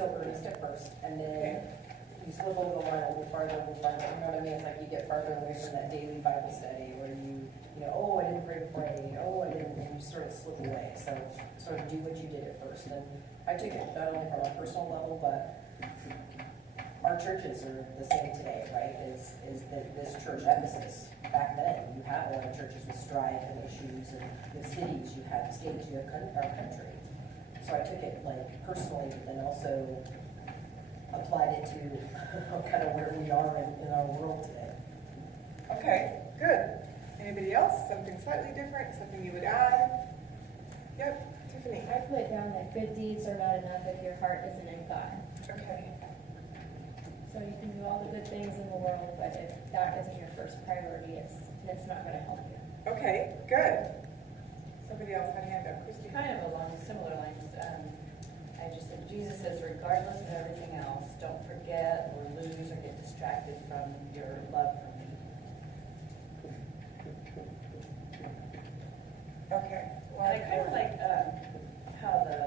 so earnest at first, and then you slip over the line a little farther, you know what I mean? It's like you get farther away from that daily Bible study where you know, oh, I didn't pray, oh, I didn't, and you sort of slip away. So sort of do what you did at first. And I took it not only from a personal level, but our churches are the same today, right? Is this church Ephesus back then? You have a lot of churches with strife and issues, and with cities, you have states, you have our country. So I took it like personally, but then also applied it to kind of where we are in our world today. Okay, good. Anybody else? Something slightly different? Something you would add? Yep, Tiffany. I put down that good deeds are not enough if your heart isn't in God. Okay. So you can do all the good things in the world, but if that isn't your first priority, it's not going to help you. Okay, good. Somebody else had a hand up. Christy. Kind of along similar lines. I just said, Jesus says, regardless of everything else, don't forget or lose or get distracted from your love for me. Okay. And I kind of like how the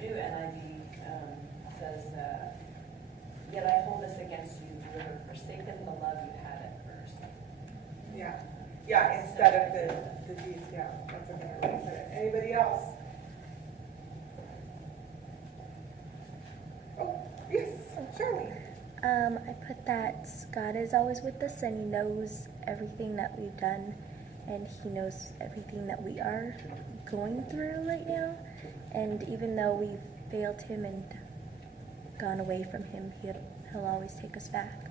new NIV says, yet I hold this against you, you have forsaken the love you had at first. Yeah. Yeah, instead of the deeds. Yeah, that's a better way to put it. Anybody else? Oh, yes, Shirley. I put that God is always with us and He knows everything that we've done and He knows everything that we are going through right now. And even though we've failed Him and gone away from Him, He'll always take us back.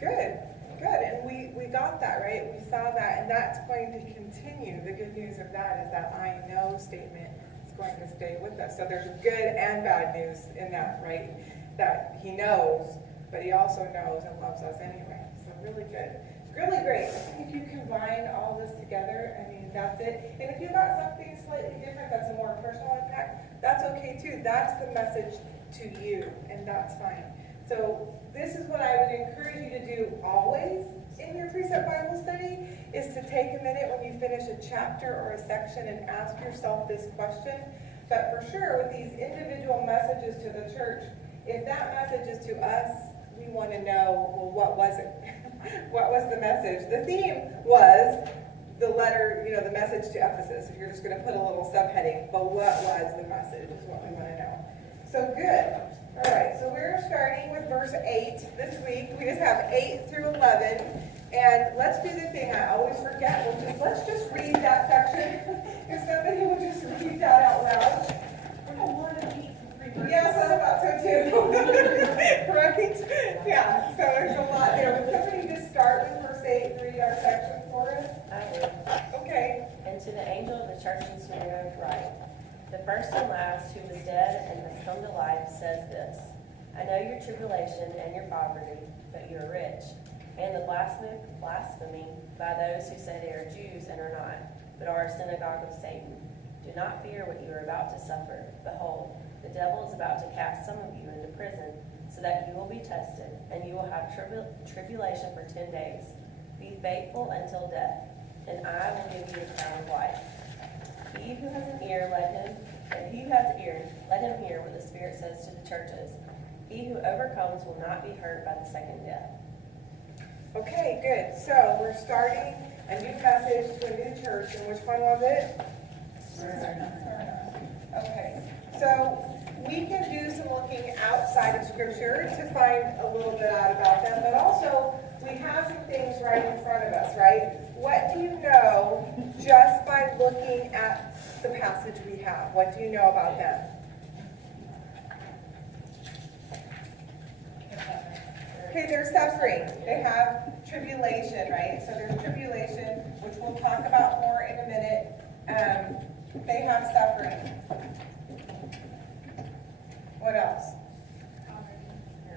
Good, good. And we got that, right? We saw that, and that's going to continue. The good news of that is that I know statement is going to stay with us. So there's good and bad news in that, right? That He knows, but He also knows and loves us anyway. So really good. Really great. I think if you combine all this together, I mean, that's it. And if you got something slightly different that's a more personal impact, that's okay too. That's the message to you, and that's fine. So this is what I would encourage you to do always in your Precept Bible study, is to take a minute when you finish a chapter or a section and ask yourself this question. But for sure, with these individual messages to the church, if that message is to us, we want to know, well, what was it? What was the message? The theme was the letter, the message to Ephesus. If you're just going to put a little subheading, but what was the message is what we want to know. So good. All right, so we're starting with verse 8 this week. We just have 8 through 11. And let's do the thing I always forget, which is let's just read that section. If somebody would just read that out loud. Yes, I thought so too. Right? Yeah, so there's a lot there. Would somebody just start with verse 8 and read our section for us? I will. Okay. And to the angel of the church in Smyrna write, the first and last who was dead and has come to life says this, I know your tribulation and your poverty, but you are rich, and the blasphemy by those who say they are Jews and are not, but are a synagogue of Satan. Do not fear what you are about to suffer. Behold, the devil is about to cast some of you into prison, so that you will be tested, and you will have tribulation for 10 days. Be faithful until death, and I will give you the crown of life. He who has an ear, let him hear what the Spirit says to the churches. He who overcomes will not be hurt by the second death. Okay, good. So we're starting a new message to a new church, and which one was it? Smyrna. Okay, so we can do some looking outside of Scripture to find a little bit out about them, but also we have some things right in front of us, right? What do you know just by looking at the passage we have? What do you know about them? Okay, they're suffering. They have tribulation, right? So there's tribulation, which we'll talk about more in a minute. They have suffering. What else?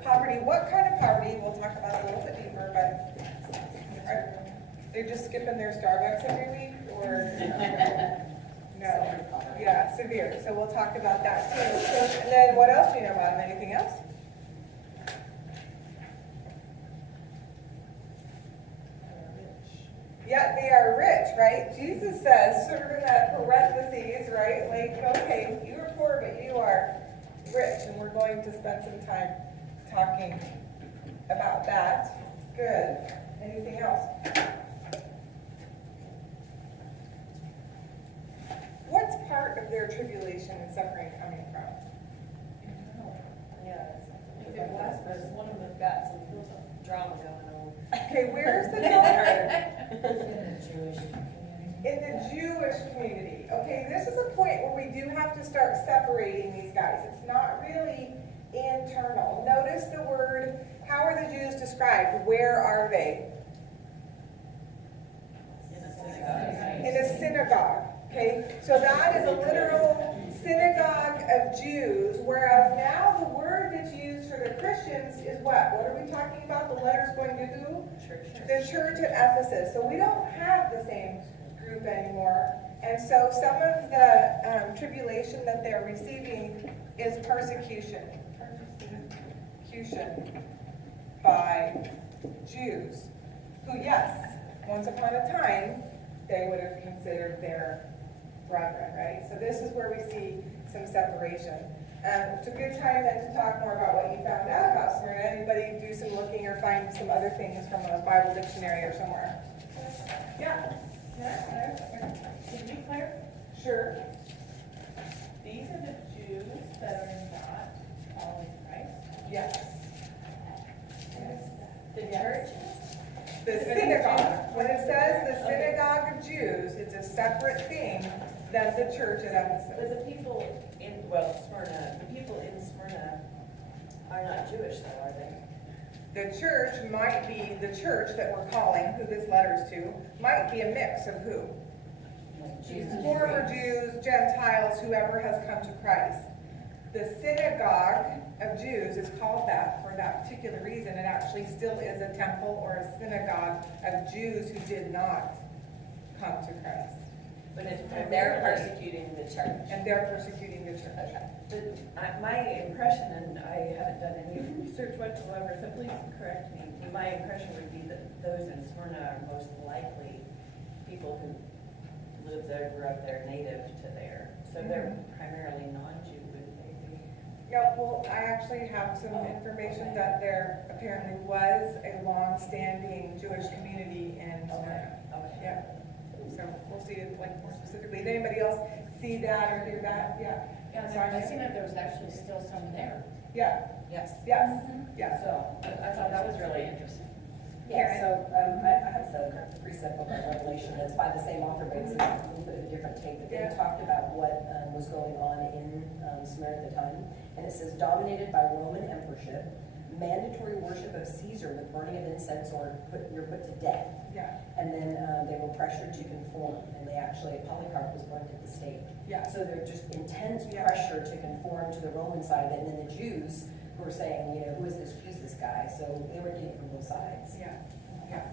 Poverty. What kind of poverty? We'll talk about a little bit deeper, but are they just skipping their Starbucks every week, or no? Yeah, severe. So we'll talk about that too. And then what else do you know about them? Anything else? Yeah, they are rich, right? Jesus says, sort of in that parentheses, right? Like, okay, you are poor, but you are rich, and we're going to spend some time talking about that. Good. Anything else? What's part of their tribulation and suffering coming from? Yeah. If it was, but one of them got some drama going on. Okay, where's the drama? In the Jewish community. In the Jewish community. Okay, this is a point where we do have to start separating these guys. It's not really internal. Notice the word, how are the Jews described? Where are they? In a synagogue. Okay, so that is a literal synagogue of Jews, whereas now the word that's used for the Christians is what? What are we talking about? The letter's going to who? The church at Ephesus. So we don't have the same group anymore. And so some of the tribulation that they're receiving is persecution. Persecution by Jews, who, yes, once upon a time, they would have considered their brethren, right? So this is where we see some separation. It's a good time then to talk more about what you found out about Smyrna. Anybody do some looking or find some other things from a Bible dictionary or somewhere? Yeah. Can you clarify? Sure. These are the Jews that are not following Christ? Yes. The Yes. church? The synagogue. When it says the synagogue of Jews, it's a separate thing than the church at But Ephesus. the people in, well, Smyrna, the people in Smyrna are not Jewish though, are they? The church might be, the church that we're calling, who this letter's to, might be a mix of who? Former Jews, Gentiles, whoever has come to Christ. The synagogue of Jews is called that for that particular reason. It actually still is a temple or a synagogue of Jews who did not come to Christ. But it's, and they're persecuting the church. And they're persecuting the church. But my impression, and I haven't done any research whatsoever, so please correct me. My impression would be that those in Smyrna are most likely people who live there, grew up there, native to there. So they're primarily non-Jew, wouldn't they be? Yeah, well, I actually have some information that there apparently was a long-standing Jewish community in Smyrna. Okay. Yeah, so we'll see it like more specifically. Did anybody else see that or hear that? Yeah. Yeah, I seen that there was actually still some there. Yeah, Yes. yes, yeah. So, I thought that was really interesting. Yeah, so I have the precept of Revelation that's by the same author, but it's a little bit of a different take. But they Yeah. talked about what was going on in Smyrna at the time. And it says, dominated by Roman emperorship, mandatory worship of Caesar with burning of incense or you're put to death. Yeah, And then they were pressured to conform. And they actually, Polycarp was burned at the stake. yeah, So they're just intense Yeah. pressure to conform to the Roman side. And then the Jews who were saying, you know, who is this Jesus guy? So they were getting from both sides. yeah, yeah,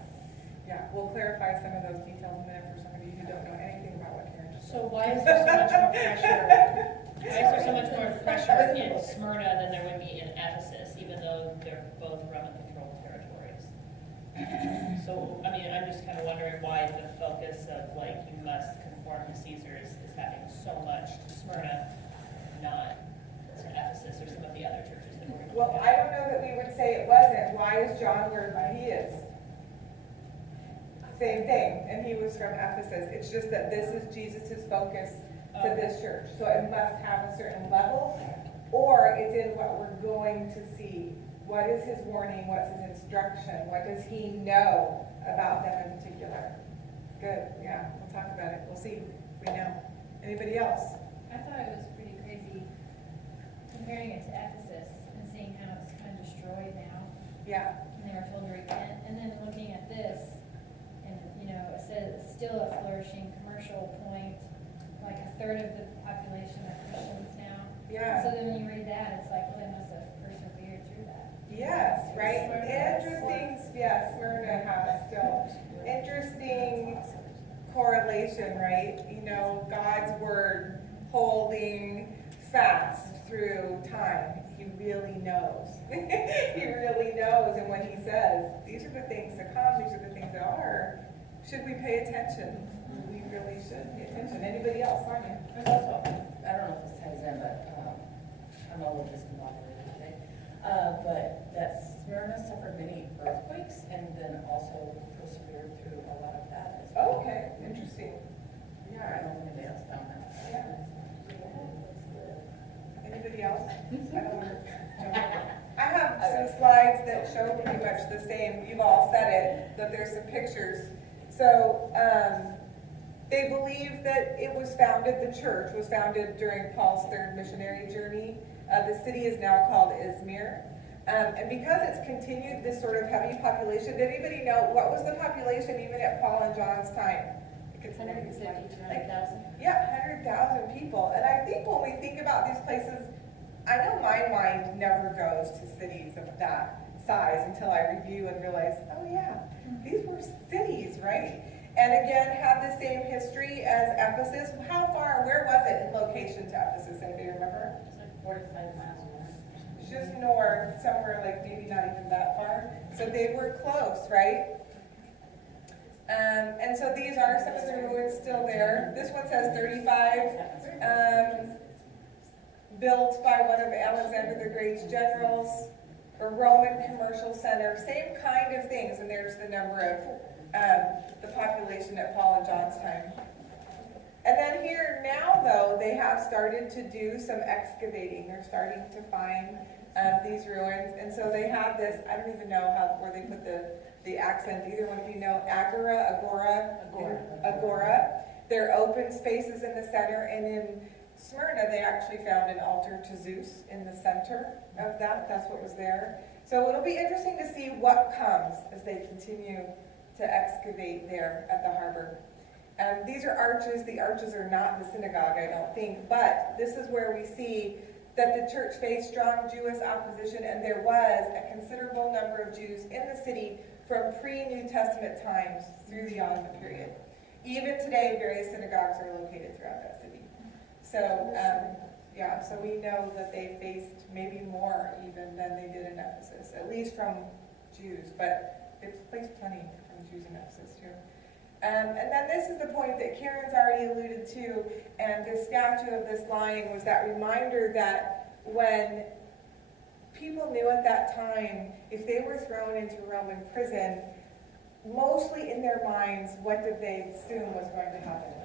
yeah. We'll clarify some of those details in a minute for some of you who don't know anything about what Karen just said. So why is there so much more pressure? Why is there so much more pressure in Smyrna than there would be in Ephesus, even though they're both Roman-controlled territories? So, I mean, I'm just kind of wondering why the focus of like, you must conform to Caesar is having so much to Smyrna, not to Ephesus or some of the other churches that we're going to Well, look I at. don't know that we would say it wasn't. Why is John where he is? Same thing, and he was from Ephesus. It's just that this is Jesus' focus to this church. So it must have a certain level, or it's in what we're going to see. What is his warning? What's his instruction? What does he know about them in particular? Good, yeah, we'll talk about it. We'll see if we know. Anybody else? I thought it was pretty crazy comparing it to Ephesus and seeing how it's kind of destroyed now, Yeah, and they were told to repent, and then looking at this, and, you know, it says it's still a flourishing commercial point, like a third of the population are Christians now. yeah. So then when you read that, it's like, well, they must have persevered through that. Yes, right? Smyrna. Interesting, yeah, Smyrna has still interesting correlation, right? You know, God's word holding fast through time. He really knows. He really knows. And when he says, these are the things to come, these are the things that are, should we pay attention? We really should pay attention. Anybody else? Sonia? There's also, I don't know if this ties in, but I'm all over discombobulated today. But that Smyrna suffered many earthquakes and then also persevered through a lot of that as well. Oh, okay, interesting. I Yeah. don't know if anybody else found that. Anybody else? I don't want to. I have some slides that show pretty much the same. You've all said it, that there's some pictures. So, they believe that it was founded, the church was founded during Paul's third missionary journey. The city is now called Izmir. And because it's continued this sort of heavy population, did anybody know what was the population even at Paul and John's time? Like, 150 to 100,000. yeah, 100,000 people. And I think when we think about these places, I know my mind never goes to cities of that size until I review and realize, oh yeah, these were cities, right? And again, had the same history as Ephesus. How far, where was it in location to Ephesus? Anybody remember? It's like 45 miles north. Just north, somewhere like maybe not even that far. So they were close, right? And so these are some of the ruins still there. This one says 35, built by one of Alexander the Great's generals, a Roman commercial center, same kind of things. And there's the number of the population at Paul and John's time. And then here now, though, they have started to do some excavating. They're starting to find these ruins. And so they have this, I don't even know where they put the accent. Either one of you know, agora. They're open spaces in the center. And in Smyrna, they actually found an altar to Zeus in the center of that. That's what was there. So it'll be interesting to see what comes as they continue to excavate there at the harbor. These are arches. The arches are not the synagogue, I don't think, but this is where we see that the church faced strong Jewish opposition, and there was a considerable number of Jews in the city from pre-New Testament times through the Ottoman period. Even today, various synagogues are located throughout that city. So, so we know that they faced maybe more even than they did in Ephesus, at least from Jews, but they faced plenty from Jews in Ephesus too. And then this is the point that Karen's already alluded to, and this statue of this lion was that reminder that when people knew at that time, if they were thrown into Roman prison, mostly in their minds, what did they assume was going to happen?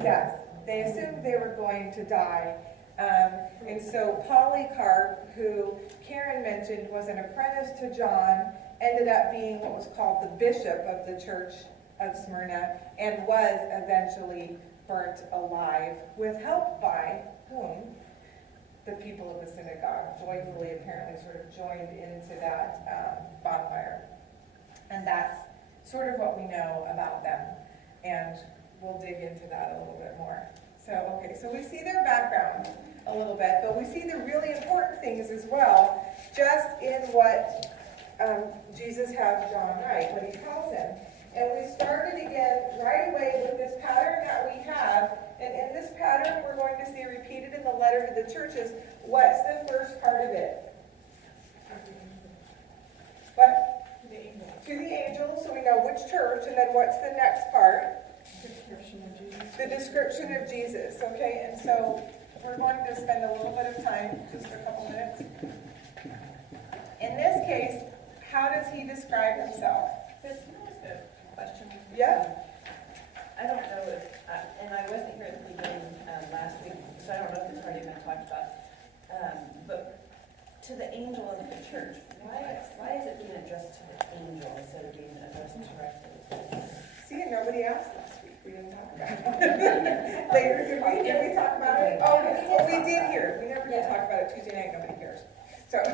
Death. They assumed they were going to die. And so Polycarp, who Karen mentioned was an apprentice to John, ended up being what was called the bishop of the church of Smyrna, and was eventually burnt alive, with help by whom? The people of the synagogue joyfully apparently sort of joined into that bonfire. And that's sort of what we know about them. And we'll dig into that a little bit more. So we see their background a little bit, but we see the really important things as well, just in what Jesus has John write, what he tells him. And we started again right away with this pattern that we have. And in this pattern, we're going to see repeated in the letter to the churches. What's the first part of it? What? To the angel, so we know which church. And then what's the next part? Description of Jesus. The description of Jesus, okay? And so we're going to spend a little bit of time, just a couple minutes. In this case, how does he describe himself? Chris, can I ask a question? Yeah. I don't know if, and I wasn't here at the beginning last week, so I don't know if it's already been talked about. But to the angel of the church, why is it being addressed to the angel instead of being addressed directly to the church? See, and nobody asked last week. We didn't talk about it. Later, did we talk about it? Oh, we did here. We never did talk about it Tuesday night. Nobody cares. So 2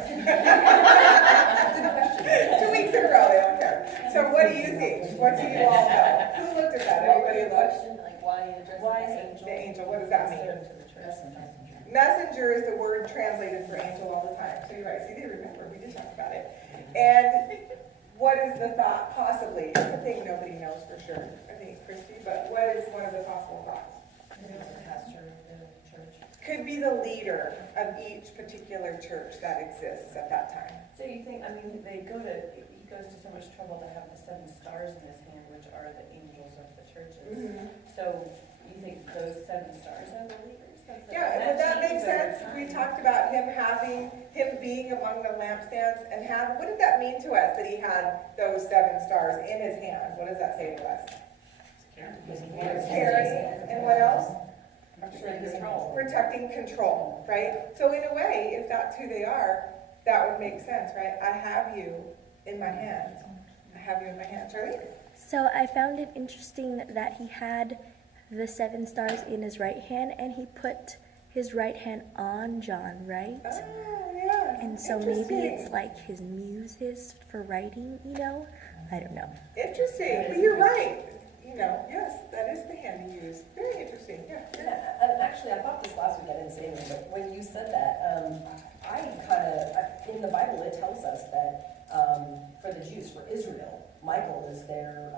weeks in a row, they don't care. So what do you think? What do you all know? Who looked at that? Anybody looked? Like why is The angel, what does that mean? To the church. Messenger is the word translated for angel all the time. So you're right. See, they remember. We did talk about it. And what is the thought, possibly? It's a thing nobody knows for sure. I think Christy, but what is one of the possible thoughts? Pastor of the church. Could be the leader of each particular church that exists at that time. So you think, he goes to so much trouble to have the 7 stars in his hand, which are the angels of the churches. So you think those 7 stars are the leaders? Yeah, would that make sense? If we talk talked about him being among the lampstands and what did that mean to us that he had those 7 stars in his hand? What does that say to us? Carrying, and what else? Protecting control, right? So in a way, if that's who they are, that would make sense, right? I have you in my hands. I have you in my hands, Charlie? So I found it interesting that he had the 7 stars in his right hand, and he put his right hand on John, right? Oh, yeah. And so maybe it's like his muses for writing, I don't know. Interesting, but you're right. Yes, that is the hand he used. Very interesting, yeah. And actually, I thought this last week, I didn't say anything, but when you said that, in the Bible, it tells us that for the Jews, for Israel, Michael is their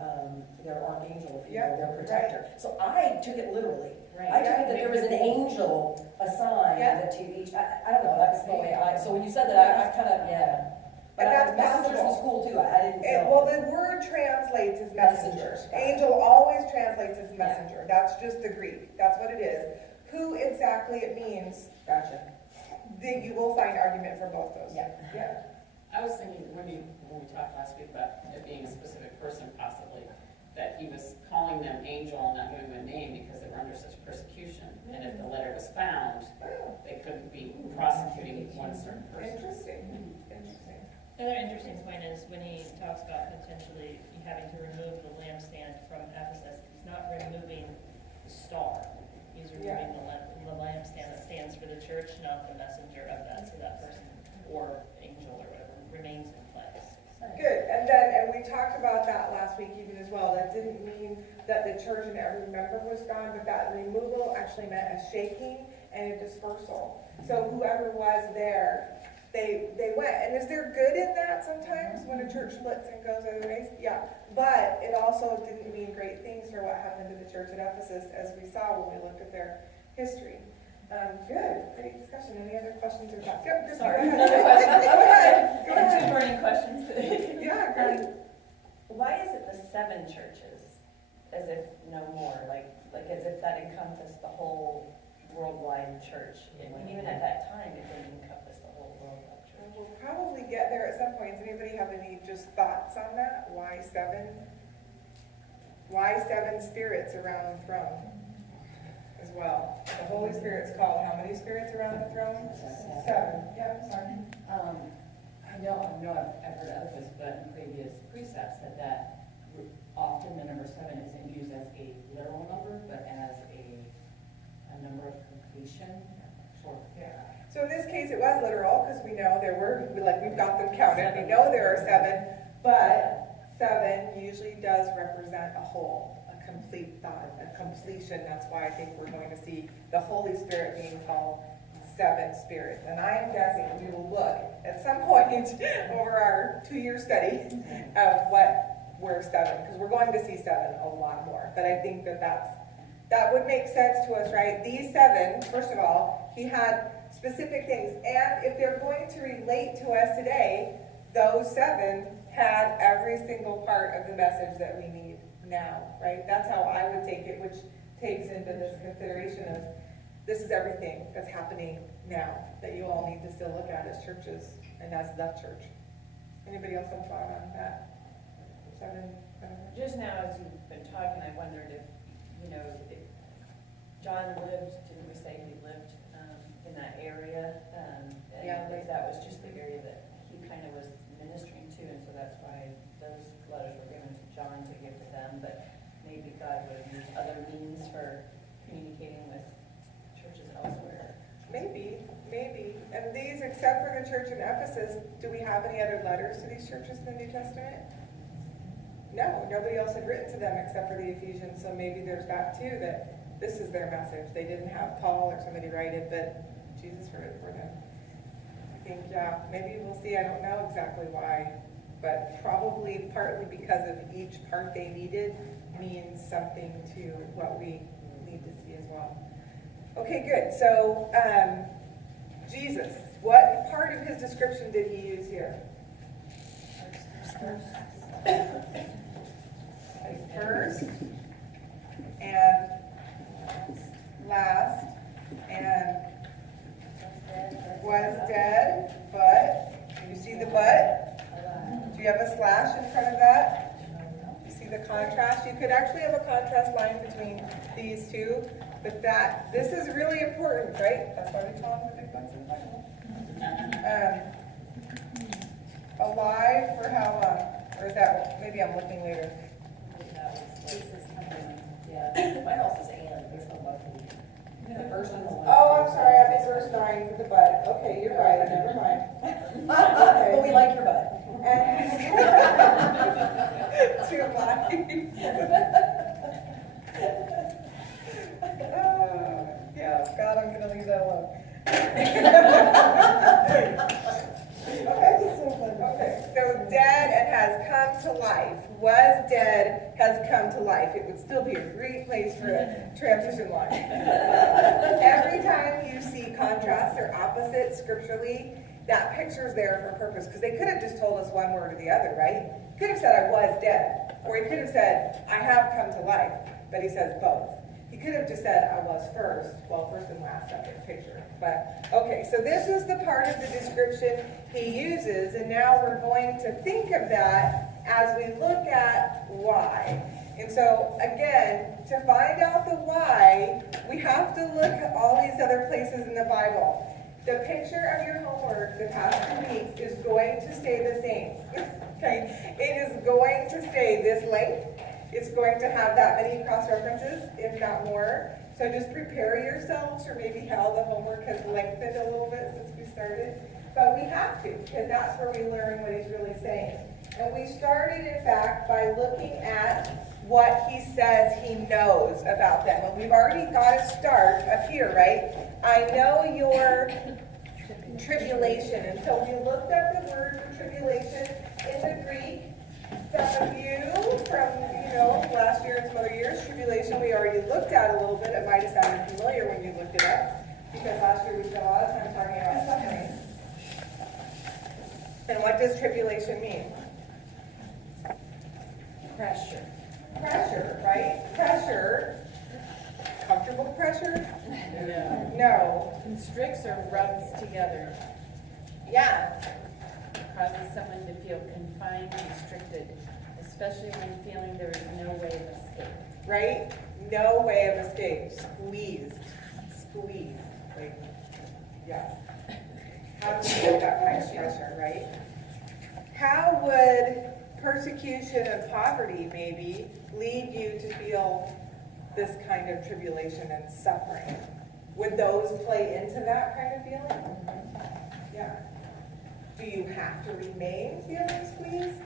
archangel, if you will, their protector. So I took it literally. Right. I took it that there was an angel assigned to each, I don't know, that's the way so when you said that, I kind of, yeah. But And that's messengers was possible. cool too, I didn't know. Well, the word translates as messenger. Messenger. Angel always translates as messenger. That's just the Greek. That's what it is. Who exactly it means, Gotcha. you will find argument for both those. Yeah. Yeah. I was thinking, when we talked last week about it being a specific person possibly, that he was calling them angel and not giving them a name because they were under such persecution. And if the letter was found, Oh, they couldn't be prosecuting one certain person. interesting. Interesting. Another interesting point is when he talks about potentially having to remove the lampstand from Ephesus, he's not removing the star. He's removing the lampstand that stands for the church, not the messenger of that, so that person or angel or whatever remains in place. Good. And we talked about that last week even as well. That didn't mean that the church and every member was gone, but that removal actually meant a shaking and a dispersal. So whoever was there, they went. And is there good in that sometimes when a church splits and goes other ways? Yeah. But it also didn't mean great things for what happened to the church at Ephesus, as we saw when we looked at their history. Good. Great discussion. Any other questions or thoughts? Yep. Sorry. Go ahead. Go Two ahead. burning questions. Yeah, great. Why is it the 7 churches, as if no more, like as if that encompassed the whole worldwide church? And even at that time, it didn't encompass the whole worldwide church. We'll probably get there at some point. Does anybody have any just thoughts on that? Why 7? Why 7 spirits around the throne as well? The Holy Spirit's called how many spirits around the throne? 7. Yeah, sorry. I know I've heard others, but in previous precepts that often the number 7 isn't used as a literal number, but as a number of completion. So in this case, it was literal because we know we've got them counted. We know there are 7, but 7 usually does represent a whole, a complete thought, a completion. That's why I think we're going to see the Holy Spirit being called 7 spirits. And I am guessing we will look at some point over our 2-year study of what were 7, because we're going to see 7 a lot more. But I think that would make sense to us, right? These 7, first of all, he had specific things. And if they're going to relate to us today, those 7 had every single part of the message that we need now, right? That's how I would take it, which takes into this consideration of this is everything that's happening now that you all need to still look at as churches and as the church. Anybody else have a thought on that? 7? Just now, as you've been talking, I wondered if John lived, didn't we say he lived in that area? And if that was just the area that he kind of was ministering to, and so that's why those letters were given to John to give to them, but maybe God would use other means for communicating with churches elsewhere. Maybe. And these, except for the church in Ephesus, do we have any other letters to these churches in the New Testament? No, nobody else had written to them except for the Ephesians, so maybe there's that too, that this is their message. They didn't have Paul or somebody write it, but Jesus wrote it for them. I think, maybe we'll see. I don't know exactly why, but probably partly because of each part they needed means something to what we need to see as well. Okay, good. So, Jesus, what part of his description did he use here? First and last and was dead, but, do you see the but? Do you have a slash in front of that? You see the contrast? You could actually have a contrast line between these two, but this is really important, right? That's why we call them the big ones in the Bible. Alive for how long? Or is that, maybe I'm looking later. Yeah, mine also says and, there's no but. The first and the last. Oh, I'm sorry, I'm in verse 9 for the but. Okay, you're right, never mind. But we like your butt. To life. Yeah, God, I'm gonna leave that alone. Okay, so dead and has come to life. Was dead, has come to life. It would still be a great place for a transition line. Every time you see contrast or opposite scripturally, that picture's there for a purpose, because they could have just told us one word or the other, right? Could have said, I was dead. Or he could have said, I have come to life. But he says both. He could have just said, I was first. Well, first and last, that's the picture. But, okay, so this is the part of the description he uses, and now we're going to think of that as we look at why. And so, again, to find out the why, we have to look at all these other places in the Bible. The picture of your homework the past 2 weeks is going to stay the same. Okay? It is going to stay this length. It's going to have that many cross-references, if not more. So just prepare yourselves for maybe how the homework has lengthened a little bit since we started. But we have to, because that's where we learn what he's really saying. And we started, in fact, by looking at what he says he knows about them. And we've already got a start up here, right? I know your tribulation. And so we looked up the word for tribulation in the Greek. Some of you from, last year and some other years, tribulation we already looked at a little bit. It might have sounded familiar when you looked it up, because last year we spent a lot of time talking about suffering. And what does tribulation mean? Pressure. Pressure, right? Pressure. Comfortable pressure? Yeah. No. Constricts or rubs together, Yeah. causes someone to feel confined, restricted, especially when feeling there is no way of escape. Right? No way of escape. Squeezed. Squeezed. Like, yes. How do you get that kind of pressure, right? How would persecution and poverty maybe lead you to feel this kind of tribulation and suffering? Would those play into that kind of feeling? Yeah. Do you have to remain feeling squeezed?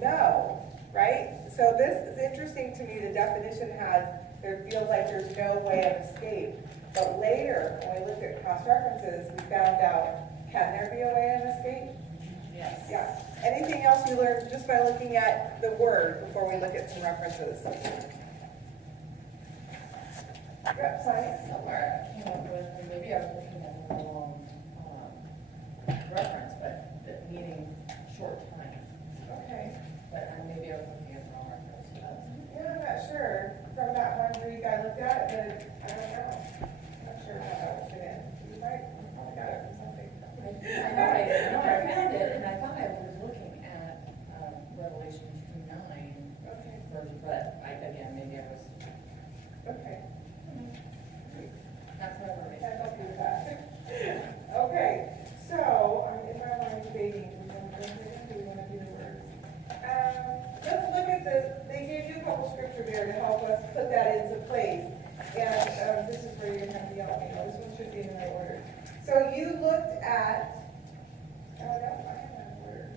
No, right? So this is interesting to me. The definition has, there feels like there's no way of escape. But later, when we looked at cross-references, we found out, can there be a way of escape? Yes. Yeah. Anything else we learned just by looking at the word before we look at some references? Yep, science. Somewhere I came up with, and maybe I was looking at the wrong reference, but meaning short time. Okay. But maybe I was looking at the wrong reference. Yeah, I'm not sure. From that one Greek I looked at, but I don't know. I'm not sure how that would fit in. You might probably got it from something. I found it, and I thought I was looking at Revelation 2:9 Okay. version, but again, maybe I was Okay. not clever. Can't help you with that. Okay. So I'm in my mind debating. Do we want to do the words? Let's look at they gave you a couple scripture there to help us put that into place. And this is where you're going to be helping. This one should be in the right order. So you looked at, oh no, I have that order.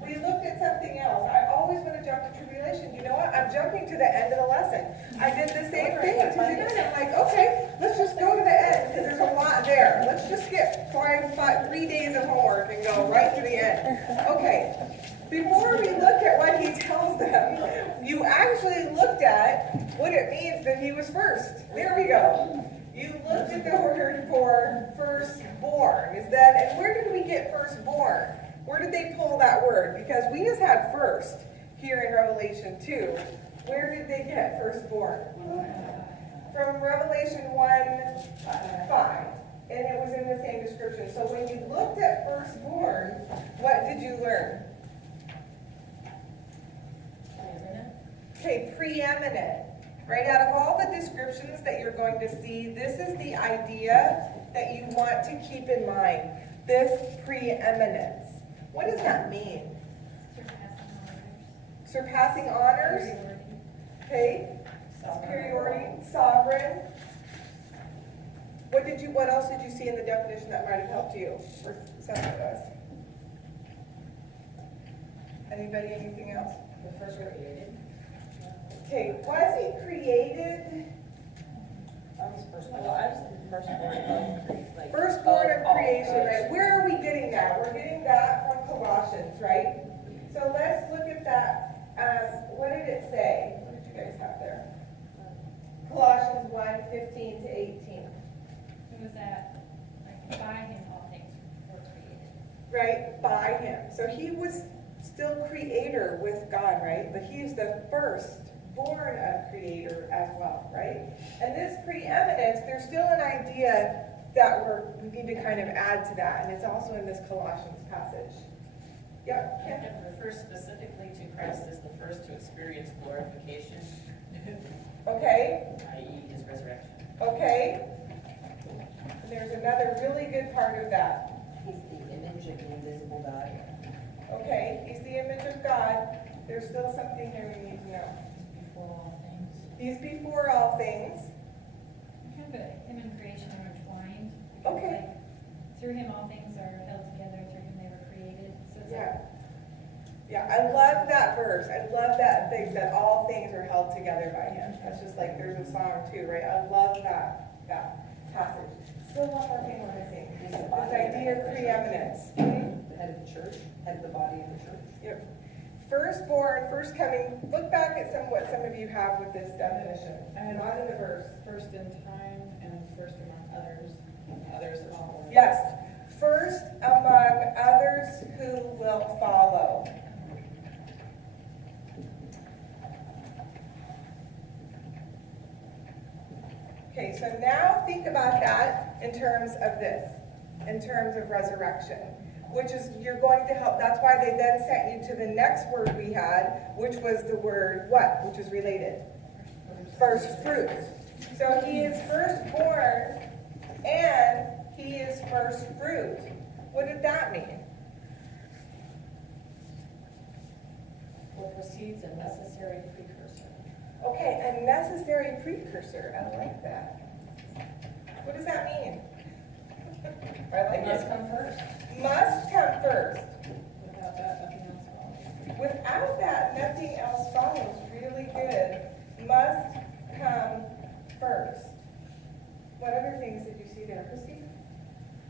We looked at something else. I always want to jump to tribulation. You know what? I'm jumping to the end of the lesson. I did the same thing tonight. I'm like, okay, let's just go to the end because there's a lot there. Let's just skip 3 days of homework and go right to the end. Okay. Before we look at what he tells them, you actually looked at what it means that he was first. There we go. You looked at the word for firstborn. And where did we get firstborn? Where did they pull that word? Because we just had first here in Revelation 2. Where did they get firstborn? From Revelation 1:5. And it was in the at firstborn, what did you learn? Okay, preeminent. Right, out of all the descriptions that you're going to see, this is the idea that you want to keep in mind. This preeminence. What does that mean? Surpassing honors. Okay. Superiority. Sovereign. What else did you see in the definition that might have helped you? Or some of us? Anybody, anything else? The first created. Okay, was he created? I was firstborn of like. Firstborn of all creation, right? creation. Where are we getting that? We're getting that from Colossians, right? So let's look at that. What did it say? What did you guys have there? Colossians 1:15 to 18. Who was that? Like, by him all things were created. Right? By him. So he was still creator with God, right? But he is the firstborn of creator as well, right? And this preeminence, there's still an idea that we need to kind of add to that, and it's also in this Colossians passage. Yep. Ken? It refers specifically to Christ as the first to experience glorification, Okay. i.e. his resurrection. Okay. And there's another really good part of that. He's the image of the invisible God. Okay, he's the image of God. There's still something there we need to know. Before all things. He's before all things. Kind of him and creation are entwined. Okay. Like, through him all things are held together, through him they were created. So it's Yeah. Yeah, I love that verse. I love that thing that all things are held together by him. That's just like there's a song too, right? I love that passage. Still one more thing we're missing. He's the This body of idea of the church. preeminence. The head of the church, head of the body of the church. Yep. Firstborn, first coming. Look back at what some of you have with this definition. Not in the verse. First in time and first among others, others follow. Yes. First among others who will follow. Okay, so now think about that in terms of this, in terms of resurrection, which is, you're going to help. That's why they then sent you to the next word we had, which was the word what, which is related? First fruit. So he is firstborn and he is first fruit. What did that mean? What precedes a necessary precursor. Okay, a necessary precursor. I like that. What does that mean? I like It must it. come first. Must come first. Without that, nothing else follows. Without that, nothing else follows. Really good. Must come first. What other things did you see there, Christy?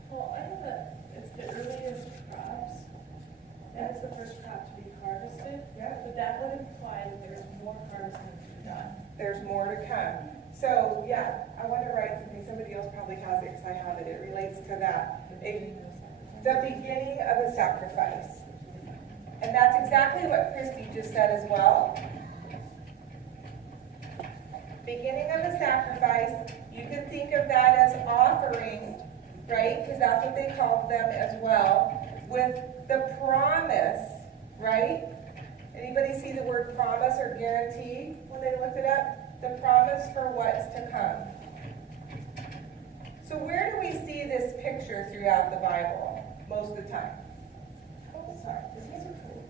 Well, I know that it's the earliest crops. That's the first crop to be harvested. Yeah. But that would imply that there's more harvesting to be done. There's more to come. So, yeah, I want to write something. Somebody else probably has it because I have it. It relates to that. The beginning of a sacrifice. And that's exactly what Christy just said as well. Beginning of a sacrifice, you can think of that as offering, right? Because that's what they called them as well. With the promise, right? Anybody see the word promise or guarantee when they looked it up? The promise for what's to come. So where do we see this picture throughout the Bible most of the time? Oh, sorry. Does he have a coat?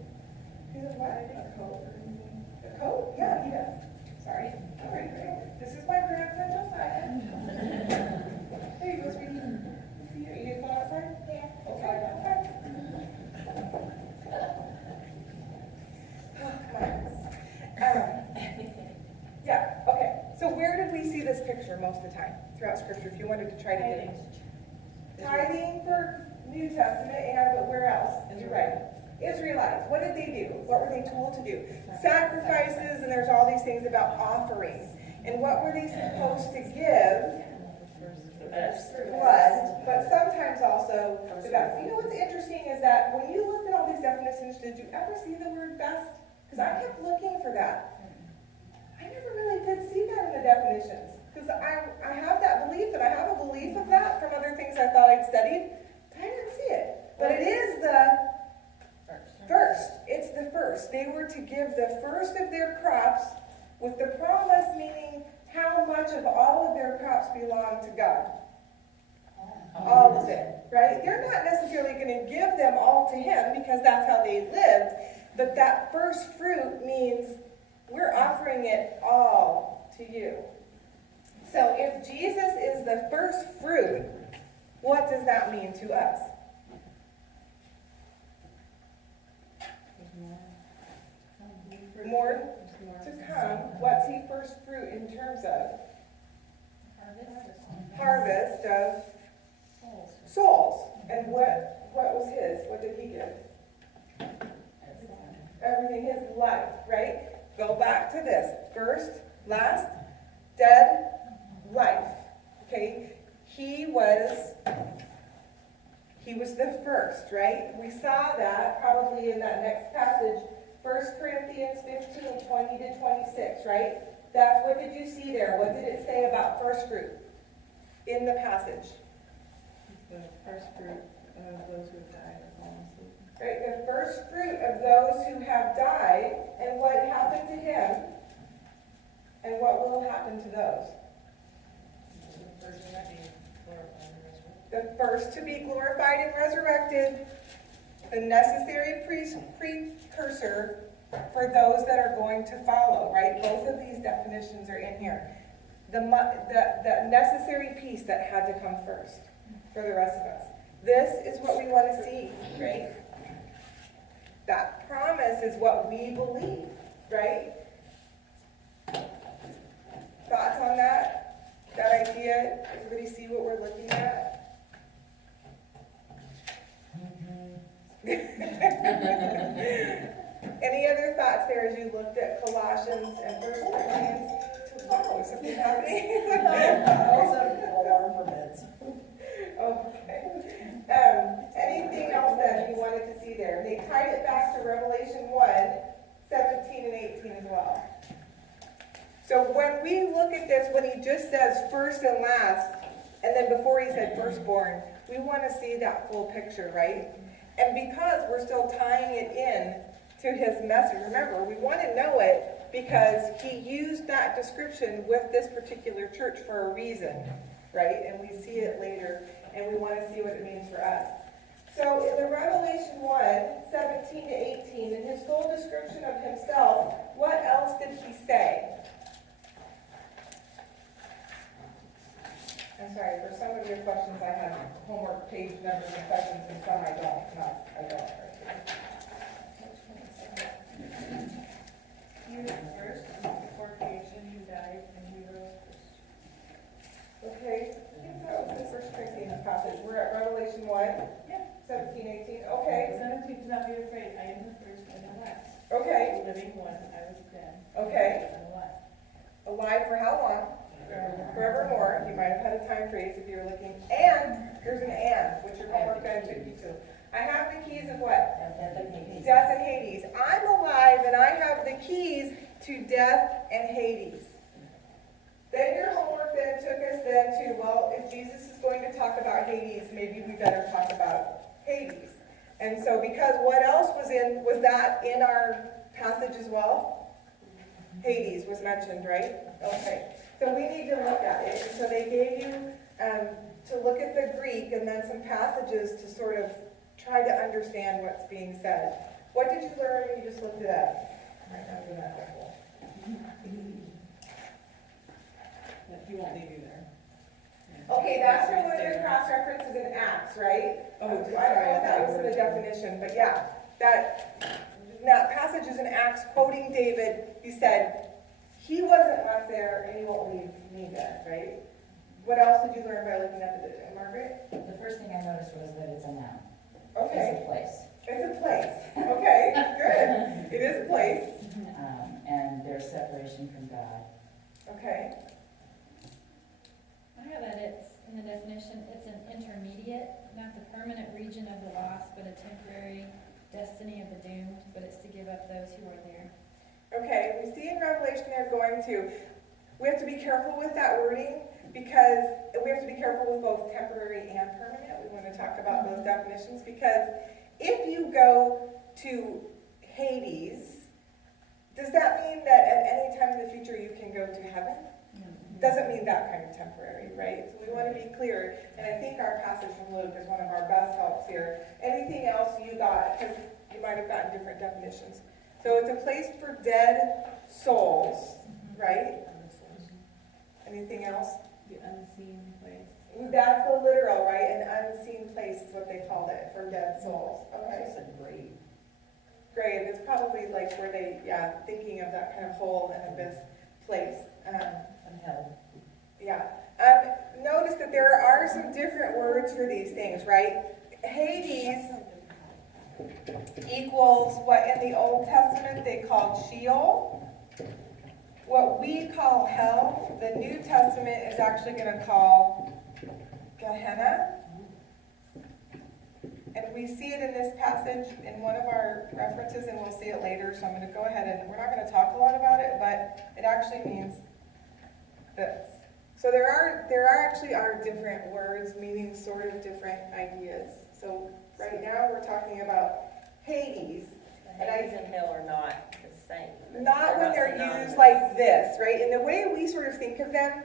He has what? A coat or anything? A coat? Yeah, he does. Sorry. All right, great. This is my grandson, Josiah. There you go, sweetie. Are you gonna go outside? Yeah. Okay, okay. Oh, come on. Yeah, okay. So where did we see this picture most of the time throughout Scripture, if you wanted to try to get it? Tithing for New Testament, and but where else? You're right. Israelites, what did they do? What were they told to do? Sacrifices, and there's all these things about offerings. And what were they supposed to give? Blood, but sometimes also the best. You know what's interesting is that when you look at all these definitions, did you ever see the word best? Because I kept looking for that. I never really did see that in the definitions. Because I have that belief, and I have a belief of that from other things I thought I'd studied, but I didn't see it. But it is the first. It's the first. They were to give the first of their crops with the promise, meaning how much of all of their crops belong to God. All of it, right? They're not necessarily going to give them all to him because that's how they lived, but that first fruit means we're offering it all to you. So if Jesus is the first fruit, what does that mean to us? More to come. What's he first fruit in terms of? Harvest of souls. And what was his? What did he give? Everything, his life, right? Go back to this. First, last, dead, life. Okay? He was the first, right? We saw that probably in that next passage, 1 Corinthians 15, 20 to 26, right? What did you see there? What did it say about first fruit in the passage? The first fruit of those who have died have fallen asleep. Right, the first fruit of those who have died, and what happened to him, and what will happen to those? The first to be glorified and resurrected, the necessary precursor for those that are going to follow, right? Both of these definitions are in here. The necessary piece that had to come first for the rest of us. This is what we want to see, right? That promise is what we believe, right? Thoughts on that? That idea? Everybody see what we're looking at? Any other thoughts there as you looked at Colossians and 1 Corinthians? Wow, is something happening? Alarm for bids. Okay. Anything else that you wanted to see there? They tied it back to Revelation 1, 17 and 18 as well. So when we look at this, when he just says first and last, and then before he said firstborn, we want to see that full picture, right? And because we're still tying it in to his message, remember, we want to know it because he used that description with this particular church for a reason, right? And we see it later, and we want to see what it means for us. So in the Revelation 1, 17 to 18, in his full description of himself, what else did he say? I'm sorry, for some of your questions I have homework page numbers and questions, and some I don't. He was first before creation, he died, and he rose first. Okay, I think that was the First Corinthians passage. We're at Revelation 1? Yeah. 17, 18, okay. 17, do not be afraid, I am the first and the last. Okay, The living one, I was dead. okay. I'm alive. Alive for how long? Forevermore. You might have had a time phrase if you were looking. And, there's an and, which your homework guide took you to. I have the keys of what? Death and Hades. I'm alive and I have the keys to death and Hades. Then your homework then took us then to, well, if Jesus is going to talk about Hades, maybe we better talk about Hades. And so because what else was that in our passage as well? Hades was mentioned, right? Okay. So we need to look at it. And so they gave you to look at the Greek and then some passages to sort of try to understand what's being said. What did you learn when you just looked it up? Might not be that helpful. He won't leave you there. Okay, that's from one of the cross references in Acts, right? I don't know if that was in the definition, but yeah, that passage is in Acts quoting David. He said, he wasn't left there and he won't leave me there, right? What else did you learn by looking at it, Margaret? The first thing I noticed was that it's a noun. Okay. It's a place. It's a place. Okay, good. It is a place. And there's separation from God. Okay. I have that it's, in the definition, it's an intermediate, not the permanent region of the lost, but a temporary destiny of the doomed, but it's to give up those who are there. Okay, we see in Revelation we have to be careful with that wording because we have to be careful with both temporary and permanent. We want to talk about those definitions, because if you go to Hades, does that mean that at any time in the future you can go to heaven? Doesn't mean that kind of temporary, right? So we want to be clear, and I think our passage from Luke is one of our best helps here. Anything else you got, because you might have gotten different definitions. So it's a place for dead souls, right? Anything else? The unseen place. That's the literal, right? An unseen place is what they called it, for dead souls. Okay. It's a grave. Grave, it's probably like where they, thinking of that kind of hole and abyss place. Hell. Yeah. Notice that there are some different words for these things, right? Hades equals what in the Old Testament they called Sheol. What we call hell, the New Testament is actually going to call Gehenna. And we see it in this passage in one of our references, and we'll see it later, so I'm going to go ahead and we're not going to talk a lot about it, but it actually means this. So there actually are different words meaning sort of different ideas. So right now we're talking about Hades. The Hades and hell are not the same. Not when they're synonymous. used like this, right? In the way we sort of think of them,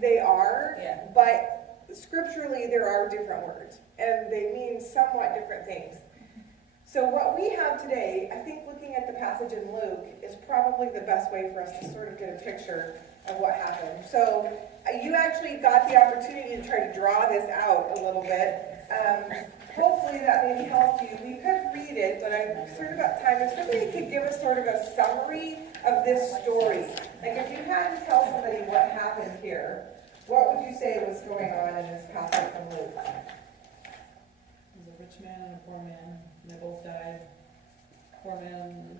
they are, Yeah. but scripturally there are different words, and they mean somewhat different things. So what we have today, I think looking at the passage in Luke, is probably the best way for us to sort of get a picture of what happened. So you actually got the opportunity to try to draw this out a little bit. Hopefully that maybe helped you. We could read it, but I'm sort of out of time. If somebody could give us sort of a summary of this story. Like if you had to tell somebody what happened here, what would you say was going on in this passage from Luke? There's a rich man and a poor man, and they both died. Poor man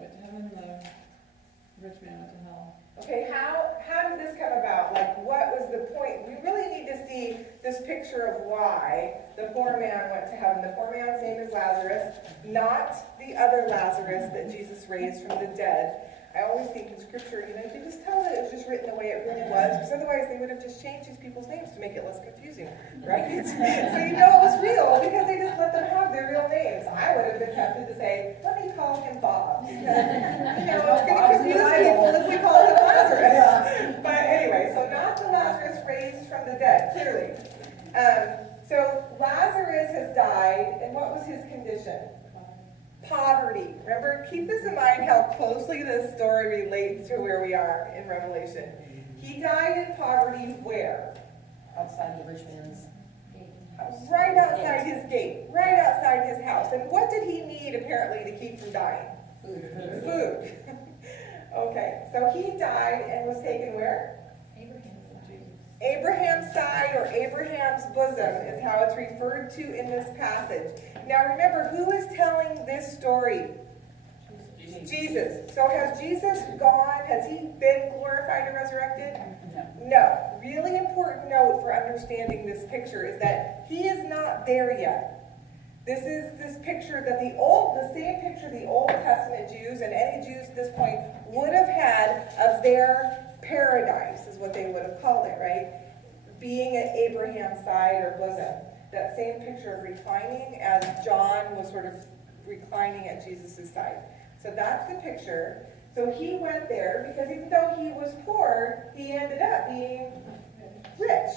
went to heaven, the rich man went to hell. Okay, how did this come about? Like, what was the point? We really need to see this picture of why the poor man went to heaven. The poor man's name is Lazarus, not the other Lazarus that Jesus raised from the dead. I always think in Scripture, you can just tell that it was just written the way it really was, because otherwise they would have just changed these people's names to make it less confusing, right? So you know it was real because they just let them have their real names. I would have been tempted to say, let me call him Bob, because, it's going to confuse people if we call him Lazarus. But anyway, so not the Lazarus raised from the dead, clearly. So Lazarus has died, and what was his condition? Poverty. Remember, keep this in mind how closely this story relates to where we are in Revelation. He died in poverty where? Outside the rich man's house. Right outside his gate, right outside his house. And what did he need apparently to keep from dying? Food. Okay, so he died and was taken where? Abraham's side or Abraham's bosom is how it's referred to in this passage. Now remember, who is telling this story? Jesus. So has Jesus gone? Has he been glorified or resurrected? No. Really important note for understanding this picture is that he is not there yet. This is this picture that the same picture the Old Testament Jews and any Jews at this point would have had of their paradise, is what they would have called it, right? Being at Abraham's side or bosom. That same picture of reclining as John was sort of reclining at Jesus' side. So that's the picture. So he went there because even though he was poor, he ended up being rich.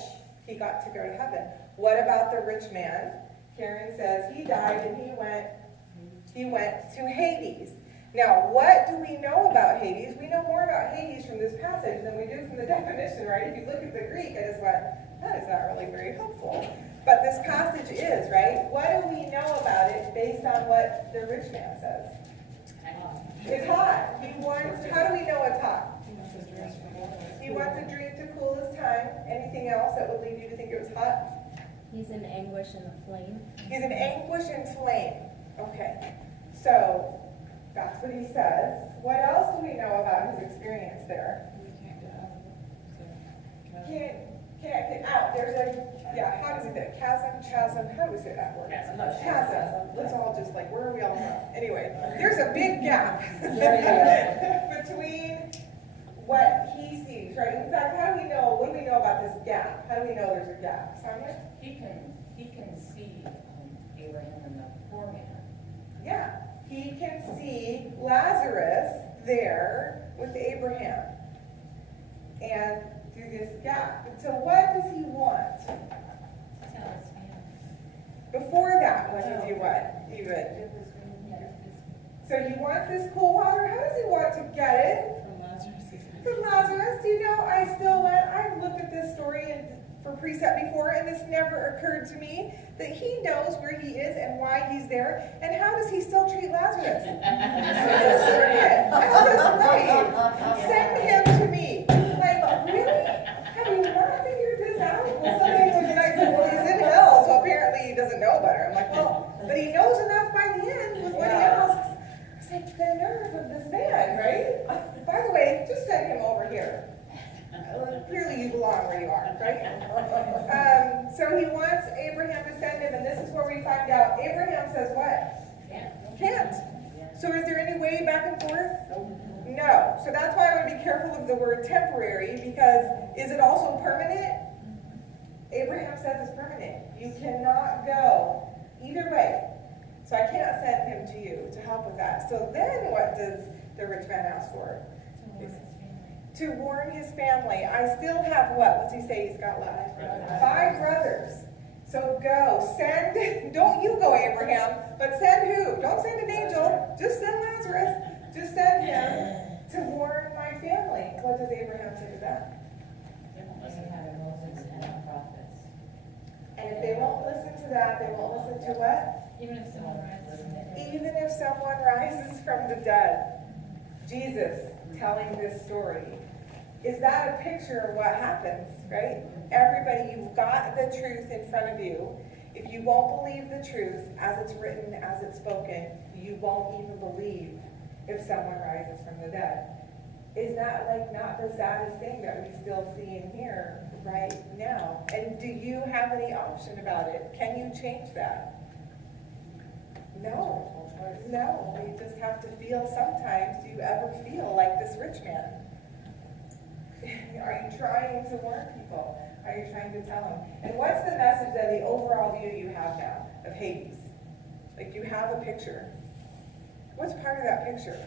He got to go to heaven. What about the rich man? Karen says he died and he went to Hades. Now, what do we know about Hades? We know more about Hades from this passage than we do from the definition, right? If you look at the Greek, I just went, that is not really very helpful. But this passage is, right? What do we know about it based on what the rich man says? It's hot. How do we know it's hot? He wants a drink to cool his tongue. Anything else that would lead you to think it was hot? He's in anguish in the flame. He's in anguish and flame. Okay. So, that's what he says. What else do we know about his experience there? We can't get out of it. So, Can't get out. There's how do we say it? Chasm. How do we say that word? Chasm. Let's all just where are we all from? Anyway, there's a big gap between what he sees, right? In fact, what do we know about this gap? How do we know there's a gap? Sonia? He can see there with Abraham and through this gap. So what does he want? Tell us, man. Before that, what does he want? Even. So he wants this cool water. How does he want to get it? From Lazarus. From Lazarus. Do you know, I've looked at this story for Precept before, and this never occurred to me that he knows where he is and why he's there. And how does he still treat Lazarus? As a servant, as a slave. Send him to me. Like, really? Have you not figured this out? Well, somebody would be like, well, he's in hell, so apparently he doesn't know better. I'm like, well, but he knows enough by the end with what he asks. It's like the nerve of this man, right? By the way, just send him over here. Clearly you belong where you are, right? So he wants Abraham to send him, and this is where we find out Abraham says what? Can't. So is there any way back and forth? No. So that's why I want to be careful of the word temporary, because is it also permanent? Abraham says it's permanent. You cannot go either way. So I can't send him to you to help with that. So then what does the rich man ask for? To warn his family. I still have what? What's he say he's got left? 5 brothers. So go. Send, don't you go, Abraham, but send who? Don't send an angel. Just send Lazarus. Just send him to warn my family. What does Abraham say to that? They have Moses and the prophets. And if they won't listen to that, they won't listen to what? Even if someone rises from the dead. Even if someone rises from the dead. Jesus telling this story. Is that a picture of what happens, right? Everybody, you've got the truth in front of you. If you won't believe the truth as it's written, as it's spoken, you won't even believe if someone rises from the dead. Is that like not the saddest thing that we still see in here right now? And do you have any option about it? Can you change that? No. No. We just have to feel sometimes. Do you ever feel like this rich man? Are you trying to warn people? Are you trying to tell them? And what's the message of the overall view you have now of Hades? Like you have a picture. What's part of that picture?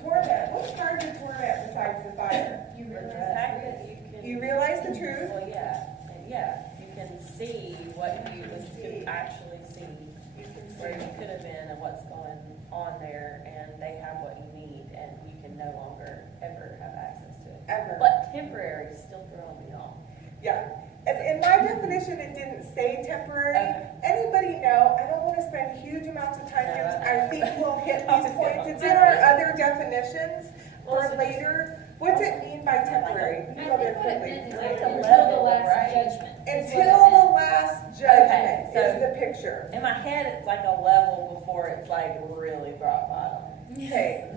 Torment. What's part of the torment besides the fire? You realize the fact that you can. You realize the truth? Well, yeah, you can see what you could actually see, You can where see. you could have been and what's going on there, and they have what you need, and you can no longer ever have access to it. Ever. But temporary is still throwing me off. Yeah. And in my definition, it didn't say temporary. Okay. Anybody know? I don't want to spend huge amounts of time here. No. I think we'll hit these points. There are other definitions for later. What's it mean by temporary? I You go there think what it quickly. meant is Like like a until the level, last right? judgment. is Until what it the meant. last judgment Okay, so- is the picture. In my head, it's like a level before it's like really rock bottom. Okay.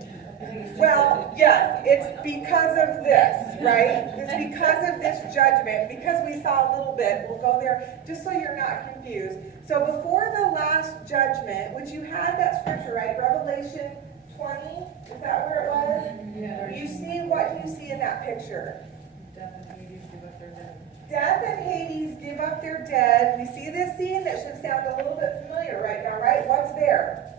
Well, yes, it's because of this, right? It's because of this judgment, because we saw a little bit, we'll go there, just so you're not confused. So before the last judgment, which you had that scripture, right? Revelation 20, is that where it was? Yeah. You see what you see in that picture. Death and Hades give up their dead. Death and Hades give up their dead. We see this scene that should sound a little bit familiar right now, right? What's there?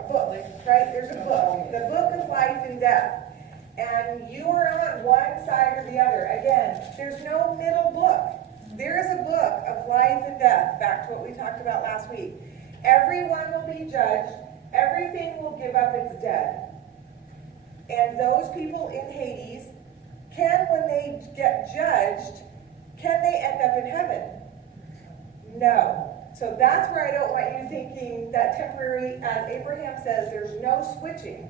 A book, right? There's a book. The book of life and death. And you are on one side or the other. Again, there's no middle book. There is a book of life and death, back to what we talked about last week. Everyone will be judged. Everything will give up its dead. And those people in Hades can, when they get judged, can they end up in heaven? No. So that's where I don't want you thinking that temporary, as Abraham says, there's no switching.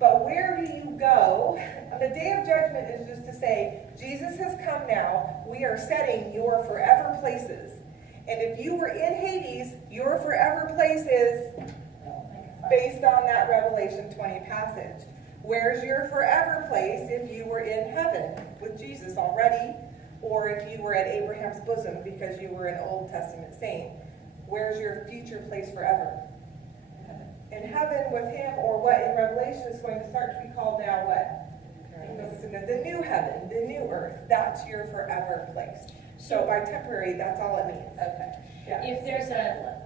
But where do you go? The day of judgment is just to say, Jesus has come now. We are setting your forever places. And if you were in Hades, your forever place is based on that Revelation 20 passage. Where's your forever place if you were in heaven with Jesus already? Or if you were at Abraham's bosom because you were an Old Testament saint? Where's your future place forever? In heaven with him, or what in Revelation is going to start to be called now what? The new heaven, the new earth. That's your forever place. So by temporary, that's all it means. Okay. Yeah. If there's a,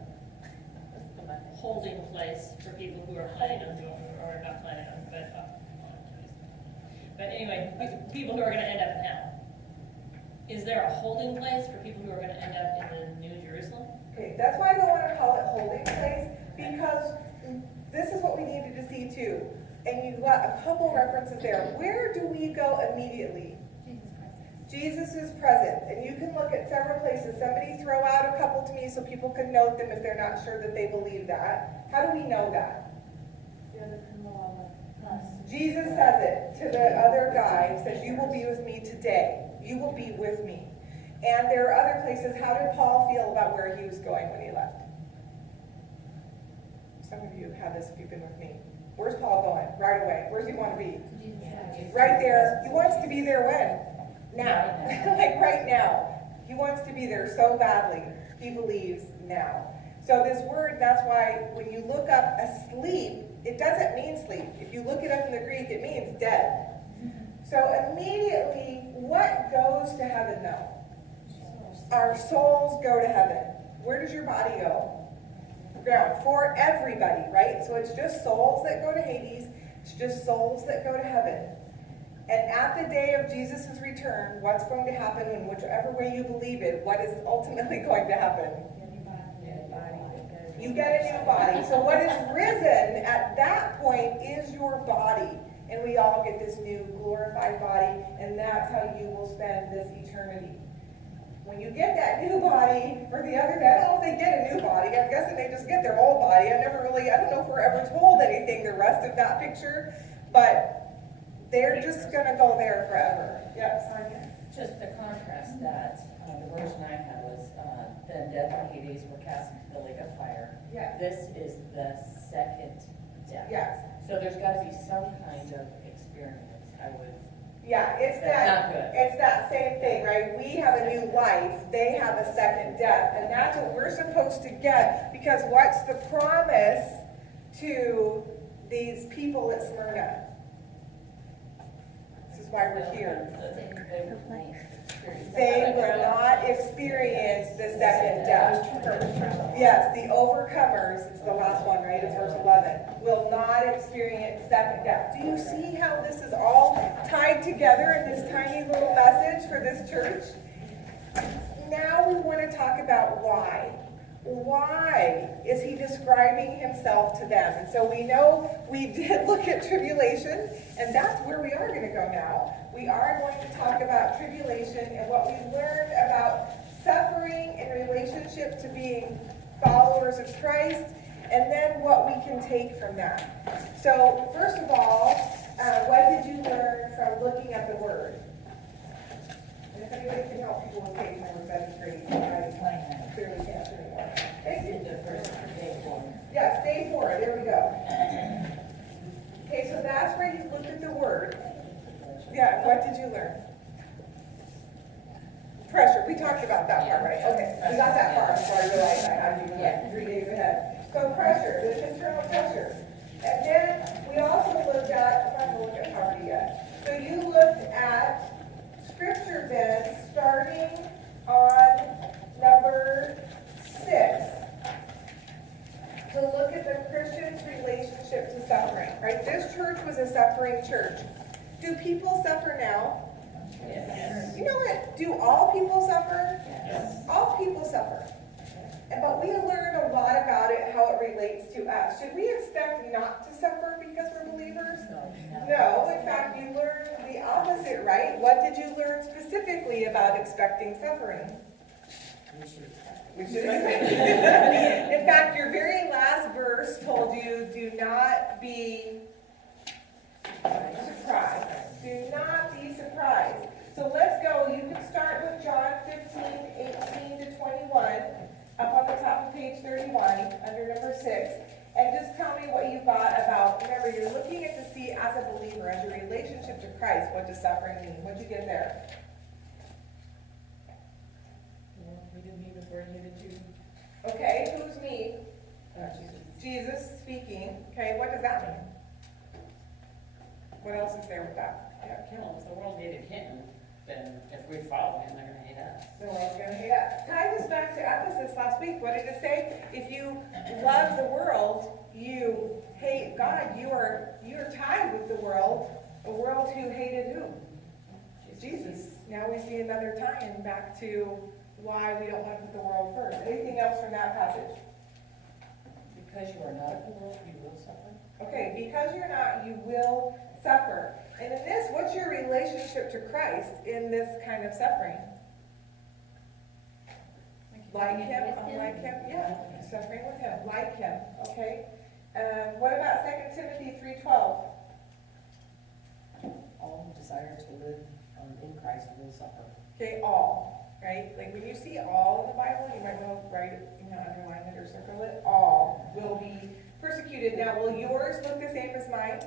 holding place for people who are planning on doing, or not planning on, but anyway, people who are gonna end up in hell. Is there a holding place for people who are gonna end up in the New Jerusalem? Okay, that's why I don't want to call it holding place, because this is what we needed to see too. And you've got a couple references there. Where do we go immediately? Jesus' presence. And you can look at several places. Somebody throw out a couple to me so people can note them if they're not sure that they believe that. How do we know that? Jesus says it to the other guy. He says, you will be with me today. You will be with me. And there are other places. How did Paul feel about where he was going when he left? Some of you have had this if you've been with me. Where's Paul going? Right away. Where does he want to be? Right there. He wants to be there when? Now. Like right now. He wants to be there so badly. He believes now. So this word, that's why when you look up asleep, it doesn't mean sleep. If you look it up in the Greek, it means dead. So immediately, what goes to heaven now? Our souls go to heaven. Where does your body go? Ground. For everybody, right? So it's just souls that go to Hades. It's just souls that go to heaven. And at the day of Jesus' return, what's going to happen in whichever way you believe it, what is ultimately going to happen? You get a new body. So what is risen at that point is your body. And we all get this new glorified body, and that's how you will spend this eternity. When you get that new body, or the other, I don't know if they get a new body. I'm guessing they just get their old body. I don't know if we're ever told anything, the rest of that picture, but they're just going to go there forever. Yes. Just the contrast that, the version I had was, then death and Hades were cast into the lake of fire. Yes. This is the second death. Yes. So there's gotta be some kind of experience, I would. Yeah, it's That's not that, good. it's that same thing, right? We have a new life, they have a second death, and that's what we're supposed to get, because what's the promise to these people at Smyrna? This is why we're here. Of life. They will not experience the second death. Yes, the overcomers, it's the last one, right? It's verse 11. Will not experience second death. Do you see how this is all tied together in this tiny little message for this church? Now we want to talk about why. Why is he describing himself to them? And so we know we did look at tribulation, and that's where we are going to go now. We are going to talk about tribulation and what we learned about suffering in relationship to being followers of Christ, and then what we can take from that. So first of all, what did you learn from looking at the Word? And if anybody can help people with page numbers, that'd be great. I clearly can't anymore. Thank you. Yes, day 4. There we go. Okay, so that's where you looked at the Word. Yeah, what did you learn? Pressure. We talked about that part, right? Okay, we got that far before I realized I had you like 3 days ahead. So pressure, this internal pressure. And then we also looked at, I'm not going to look at poverty yet. So you looked at Scripture then, starting on number 6, to look at the Christian's relationship to suffering, right? This church was a suffering church. Do people suffer now? Yes. You know what? Do all people suffer? Yes. All people suffer. But we learned a lot about it, how it relates to us. Should we expect not to suffer because we're believers? No. In fact, you learned the opposite, right? What did you learn specifically about expecting suffering? We should expect it. In fact, your very last verse told you, do not be surprised. Do not be surprised. So let's go. You can start with John 15, 18 to 21, up on the top of page 31, under number 6. And just tell me what you got about, remember, you're looking at to see as a believer, as your relationship to Christ, what does suffering mean? What'd you get there? We didn't need before you needed to. Okay, who's me? Jesus speaking. Okay, what does that mean? What else is there with that? Yeah. If the world hated him, then if we follow him, they're gonna hate us. The world's going to hate us. Tie this back to, at the us this last week. What did it say? If you love the world, you hate God. You are tied with the world, a world who hated who? Jesus. Now we see another tie-in back to why we don't want to put the world first. Anything else from that passage? Because you are not of the world, you will suffer. Okay, because you're not, you will suffer. And in this, what's your relationship to Christ in this kind of suffering? Like him, unlike him, yeah, suffering with him, like him, okay? What about 2 Timothy 3:12? All who desire to live in Christ will suffer. Okay, all, right? Like when you see all in the Bible, you might want to write it, underline it or circle it. All will be persecuted. Now, will yours look the same as mine?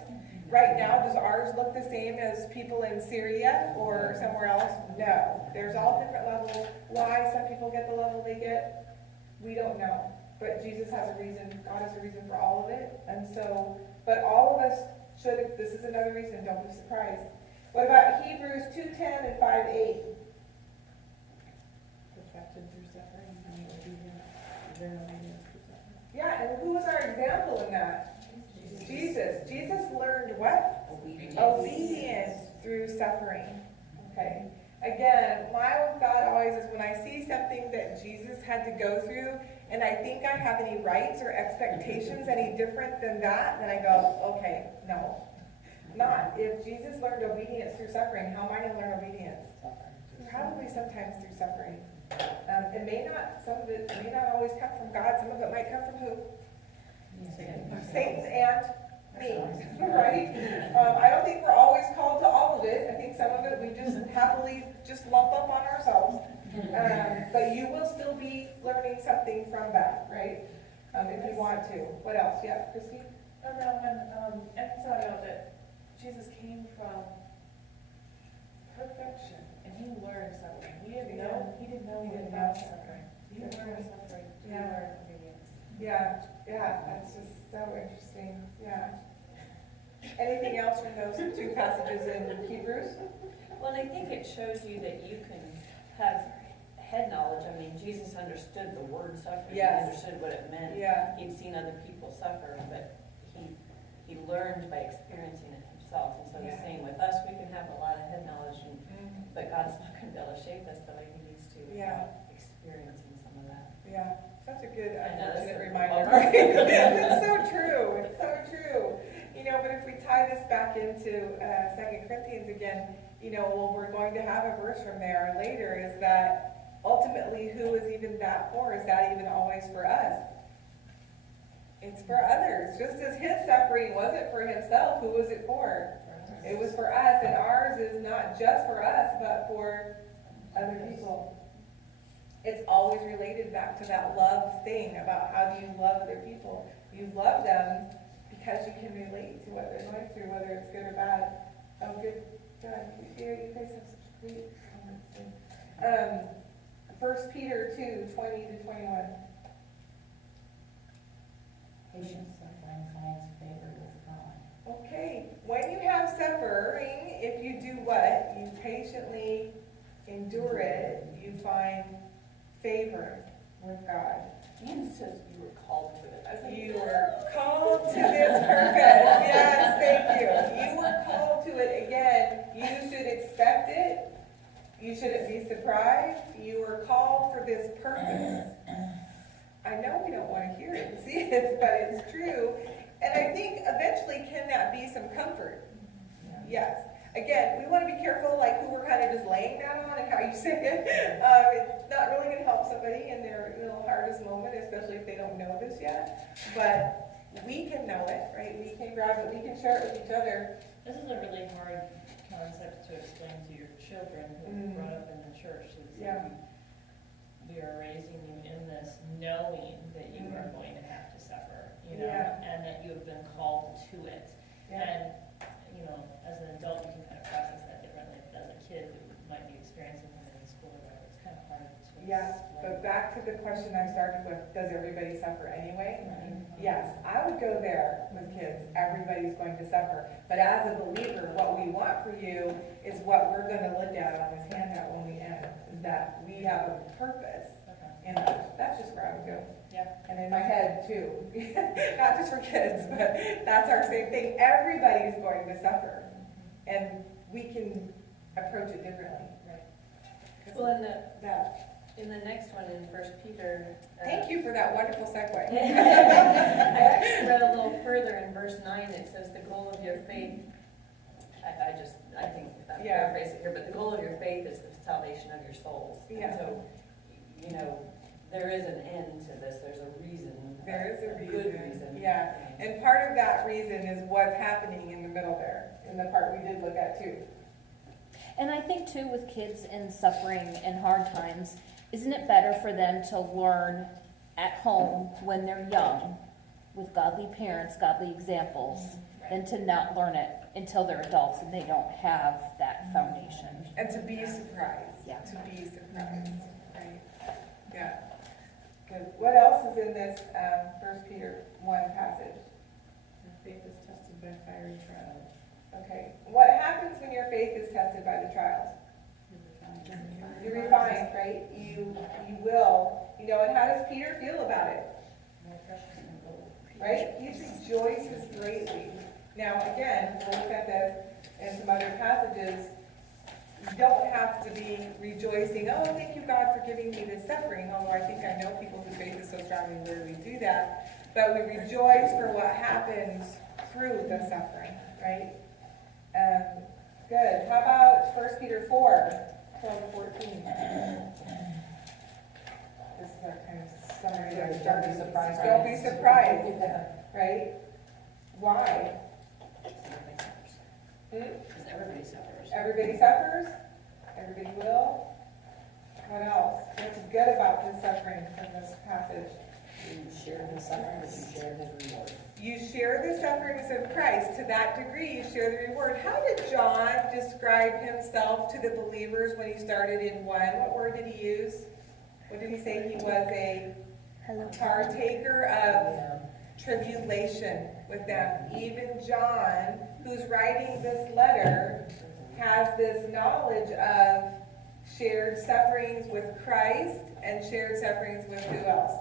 Right now, does ours look the same as people in Syria or somewhere else? No. There's all different levels. Why some people get the level they get, we don't know. But Jesus has a reason, God has a reason for all of it. And so, but all of us should, this is another reason, don't be surprised. What about Hebrews 2:10 and 5:8? Perfected through suffering, and obedience, then obedience through suffering. Yeah, and who was our example in that? Jesus. Jesus learned what? Obedience. Obedience through suffering. Okay. Again, my thought always is when I see something that Jesus had to go through, and I think I have any rights or expectations any different than that, then I go, okay, no. Not. If Jesus learned obedience through suffering, how am I going to learn obedience? Probably sometimes through suffering. It may not, some of it may not always come from God. Some of it might come from who? Satan and me, right? I don't think we're always called to all of it. I think some of it we just happily just lump up on ourselves. But you will still be learning something from that, right? If you want to. What else? Yeah, Christine? And then when Ed thought out that Jesus came from perfection and he learned suffering. He didn't know about suffering. He learned suffering. He learned obedience. Yeah, that's just so interesting. Yeah. Anything else from those two passages in Hebrews? Well, and I think it shows you that you can have head knowledge. I mean, Jesus understood the word suffering. Yes. He understood what it meant. Yeah. He'd seen other people suffer, but he learned by experiencing it himself. And so the same with us, we can have a lot of head knowledge, but God's not going to be able to shape us the way he needs to without experiencing some of that. Yeah. Such a good, I know, unfortunate that's a reminder. bummer. It's so true. It's so true. But if we tie this back into 2 Corinthians again, well, we're going to have a verse from there later, is that ultimately who is even that for? Is that even always for us? It's for others. Just as his suffering wasn't for himself, who was it for? It was for us, and ours is not just for us, but for other people. It's always related back to that love thing about how do you love other people. You love them because you can relate to what they're going through, whether it's good or bad. Oh, good. God, you guys have such great comments. 1 Peter 2:20-21. Patience, suffering, finds favor with God. Okay, when you have suffering, if you do what? You patiently endure it, you find favor with God. And it says you were called to it. You were called to this purpose. Yes, thank you. You were called to it. Again, you should expect it. You shouldn't be surprised. You were called for this purpose. I know we don't want to hear it and see it, but it's true. And I think eventually can that be some comfort? Yes. Again, we want to be careful, like who we're kind of just laying that on and how you say it. It's not really going to help somebody in their little hardest moment, especially if they don't know this yet. But we can know it, right? We can grab it. We can share it with each other. This is a really hard concept to explain to your children who are brought up in the church. It's like we are raising you in this knowing that you are going to have to suffer, and that you have been called to it. And as an adult, you can kind of process that differently. As a kid who might be experiencing something in school or whatever, it's kind of hard to explain. But back to the question I started with, does everybody suffer anyway? Yes, I would go there with kids. Everybody's going to suffer. But as a believer, what we want for you is what we're going to look at on this handout when we end, is that we have a purpose in us. That's ago. Yeah. And in my head too, not just for kids, but that's our same thing. Everybody's going to suffer, and we can approach it differently. Right. Well, That. in the next one, in First Peter. Thank you for that wonderful segue. I actually read a little further in verse 9, it says the goal of your faith, I think I'm Yeah. paraphrasing here, but the goal of your faith is the salvation of your souls. And Yeah. so, there is an end to this, there's a reason. There is a Good reason. reason. Yeah, and part of that reason is what's happening in the middle there, in the part we did look at too. And I think too, with kids in suffering and hard times, isn't it better for them to learn at home when they're young, with godly parents, godly examples, than to not learn it until they're adults and they don't have that foundation? And to be surprised. Yeah. To be surprised, right? Yeah. Good. What else is in this 1 Peter 1 passage? Your faith is tested by fiery trials. Okay. What happens when your faith is tested by the trials? You're refined, right? You will. And how does Peter feel about it? Right? He rejoices greatly. Now, again, we'll look at this in some other passages. You don't have to be rejoicing, oh, thank you, God, for giving me this suffering, although I think I know people whose faith is so strong we literally do that. But we rejoice for what happens through the suffering, right? Good. How about 1 Peter 4, 12-14? This is our kind of summary. Don't be surprised. Don't be surprised, right? Why? Because everybody suffers. Everybody suffers? Everybody will? What else? What's good about this suffering from this passage? You share his suffering, but you share his reward. You share the sufferings of Christ. To that degree, you share the reward. How did John describe himself to the believers when he started in 1? What word did he use? What did he say? He was a partaker of tribulation with them. Even John, who's writing this letter, has this knowledge of shared sufferings with Christ and shared sufferings with who else?